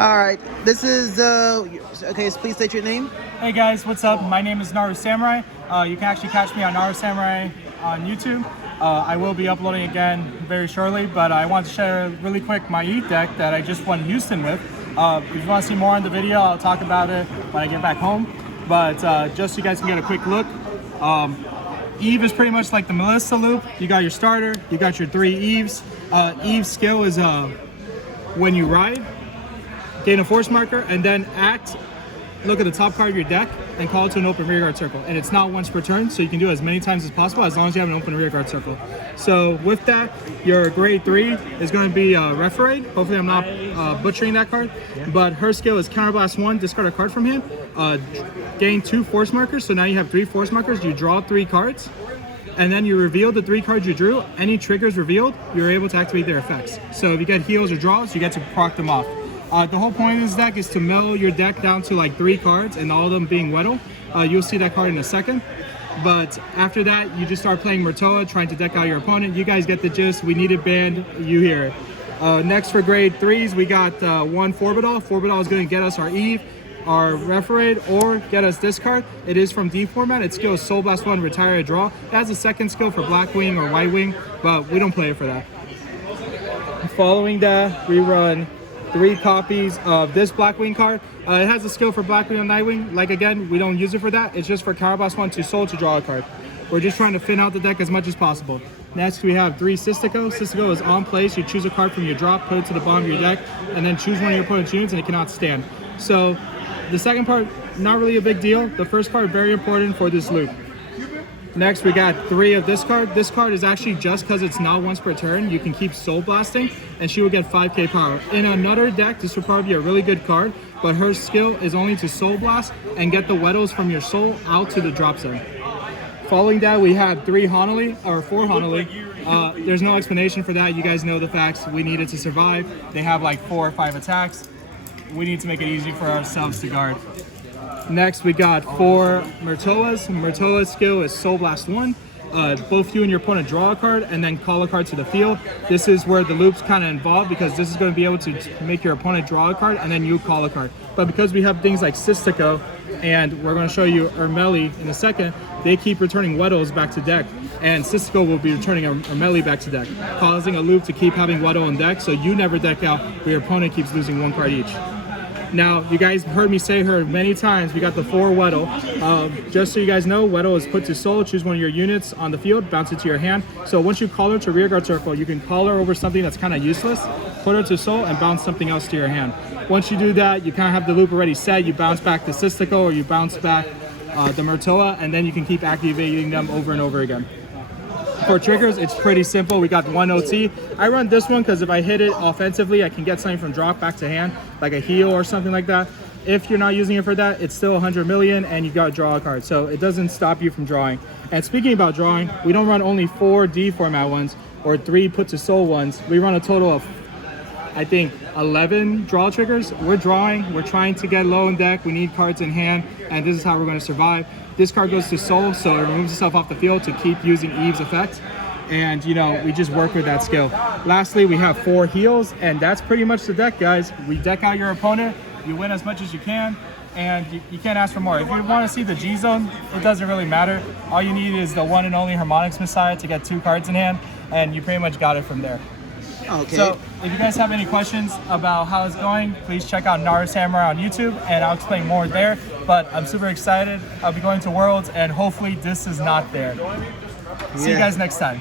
All right, this is, okay, so please state your name. Hey guys, what's up? My name is NaruSamurai. You can actually catch me on NaruSamurai on YouTube. I will be uploading again very shortly, but I want to share really quick my EVE deck that I just won Houston with. If you want to see more in the video, I'll talk about it when I get back home. But just so you guys can get a quick look, EVE is pretty much like the Melissa loop. You got your starter, you got your 3 EVEs. EVE skill is when you ride, gain a force marker, and then look at the top card of your deck and call it to an open rearguard circle. And it's not once per turn, so you can do it as many times as possible as long as you have an open rearguard circle. So with that, your grade 3 is going to be Refiarade. Hopefully I'm not butchering that card. But her skill is Counterblast 1, discard a card from hand, gain 2 force markers. So now you have 3 force markers. You draw 3 cards, and then you reveal the 3 cards you drew. Any triggers revealed, you're able to activate their effects. So if you get heals or draws, you get to proc them off. The whole point of this deck is to mellow your deck down to like 3 cards and all of them being Weddle. You'll see that card in a second. But after that, you just start playing Murtoa, trying to deck out your opponent. You guys get the gist. We need it banned. You hear it. Next for grade 3s, we got 1 Forbidal. Forbidal is going to get us our EVE, our Refiarade, or get us this card. It is from D format. Its skill is Soul Blast 1, retire a draw. It has a second skill for Black Wing or White Wing, but we don't play it for that. Following that, we run 3 copies of this Blackwing card. It has a skill for Blackwing on Nightwing. Like again, we don't use it for that. It's just for Counterblast 1 to Soul to draw a card. We're just trying to thin out the deck as much as possible. Next, we have 3 Sistico. Sistico is on place. You choose a card from your drop, put it to the bottom of your deck, and then choose one of your opponent's units, and it cannot stand. So the second part, not really a big deal. The first part, very important for this loop. Next, we got 3 of this card. This card is actually just because it's not once per turn. You can keep Soul Blasting, and she will get 5k power. In another deck, this would probably be a really good card, but her skill is only to Soul Blast and get the Weddles from your Soul out to the drop zone. Following that, we have 4 Honolulu. There's no explanation for that. You guys know the facts. We need it to survive. They have like 4 or 5 attacks. We need to make it easy for ourselves to guard. Next, we got 4 Murtoas. Murtoa's skill is Soul Blast 1. Both you and your opponent draw a card and then call a card to the field. This is where the loop's kind of involved because this is going to be able to make your opponent draw a card and then you call a card. But because we have things like Sistico, and we're going to show you Ermeli in a second, they keep returning Weddles back to deck. And Sistico will be returning Ermeli back to deck, causing a loop to keep having Weddle in deck so you never deck out, but your opponent keeps losing 1 card each. Now, you guys heard me say her many times, we got the 4 Weddle. Just so you guys know, Weddle is put to Soul, choose one of your units on the field, bounce it to your hand. So once you call her to rearguard circle, you can call her over something that's kind of useless, put her to Soul, and bounce something else to your hand. Once you do that, you kind of have the loop already set, you bounce back the Sistico or you bounce back the Murtoa, and then you can keep activating them over and over again. For triggers, it's pretty simple. We got 1 OT. I run this one because if I hit it offensively, I can get something from drop back to hand, like a heal or something like that. If you're not using it for that, it's still 100 million and you got to draw a card. So it doesn't stop you from drawing. And speaking about drawing, we don't run only 4 D format ones or 3 put to Soul ones. We run a total of, I think, 11 draw triggers. We're drawing, we're trying to get low in deck, we need cards in hand, and this is how we're going to survive. This card goes to Soul, so it removes itself off the field to keep using Eve's effect. And, you know, we just work with that skill. Lastly, we have 4 heals, and that's pretty much the deck, guys. We deck out your opponent, you win as much as you can, and you can't ask for more. If you want to see the G-Zone, it doesn't really matter. All you need is the one and only Harmonics Messiah to get 2 cards in hand, and you pretty much got it from there. Okay. So if you guys have any questions about how it's going, please check out NaruSamurai on YouTube and I'll explain more there. But I'm super excited. I'll be going to Worlds and hopefully this is not there. See you guys next time.